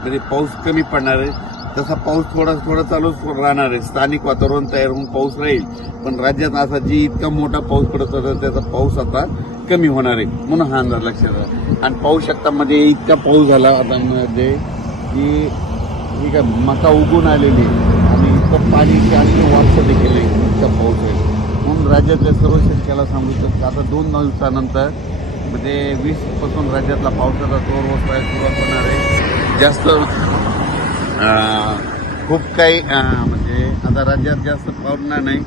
म्हणजे पाऊस कमी पडणार आहे. तसा पाऊस थोडा थोडा चालूच राहणार आहे. स्थानिक वातावरण तयार होऊन पाऊस राहील. पण राज्यात असा जी इतका मोठा पाऊस पडत होता त्याचा पाऊस आता कमी होणार आहे. म्हणून हा अंदाज लक्षात आला आणि पाऊस शकतामध्ये इतका पाऊस झाला आता मध्ये की ही काय मका उगून आलेली आहे. आणि इतकं पाणी आणखी वारसा देखील आहे इतका पाऊस आहे. म्हणून राज्यातल्या सर्व शेतकऱ्याला सांगू शकतो आता दोन दिवसानंतर म्हणजे वीसपासून राज्यातला पावसाचा जोर होत सुरुवात होणार आहे. जास्त खूप काही म्हणजे आता राज्यात जास्त पावणार नाही.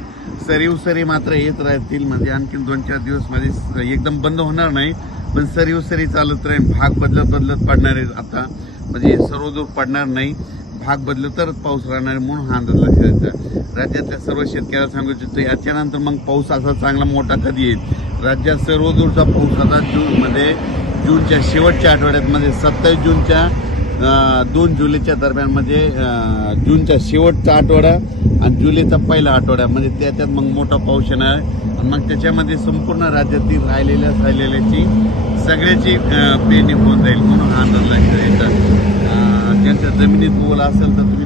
सरीव सरी मात्र येत राहतील. म्हणजे आणखीन दोन चार दिवस माझे स- एकदम बंद होणार नाही. पण सरीव सरी चालत राहील भाग बदलत बदलत पडणार आहे आता. म्हणजे सर्वदूर पडणार नाही. भाग बदलत तरच पाऊस राहणार आहे म्हणून हा अंदाज लक्षात घ्यायचा. राज्यातल्या सर्व शेतकऱ्याला सांगू इच्छितो याच्यानंतर मग पाऊस असा चांगला मोठा कधी येईल? राज्यात सर्व दूरचा पाऊस आता जूनमध्ये जूनच्या शेवटच्या आठवड्यात म्हणजे सत्तावीस जूनच्या दोन जुलैच्या दरम्यान म्हणजे जूनचा शेवटचा आठवडा आणि जुलैचा पहिला आठवडा म्हणजे त्याच्यात मग मोठा पाऊस येणार आहे. आणि मग त्याच्यामध्ये संपूर्ण राज्यातील राहिलेल्या राहिलेल्याची सगळ्याची पेरणी होऊन जाईल म्हणून हा अंदाज लक्षात येतात ज्यांच्या जमिनीत बोल असेल तर तुम्ही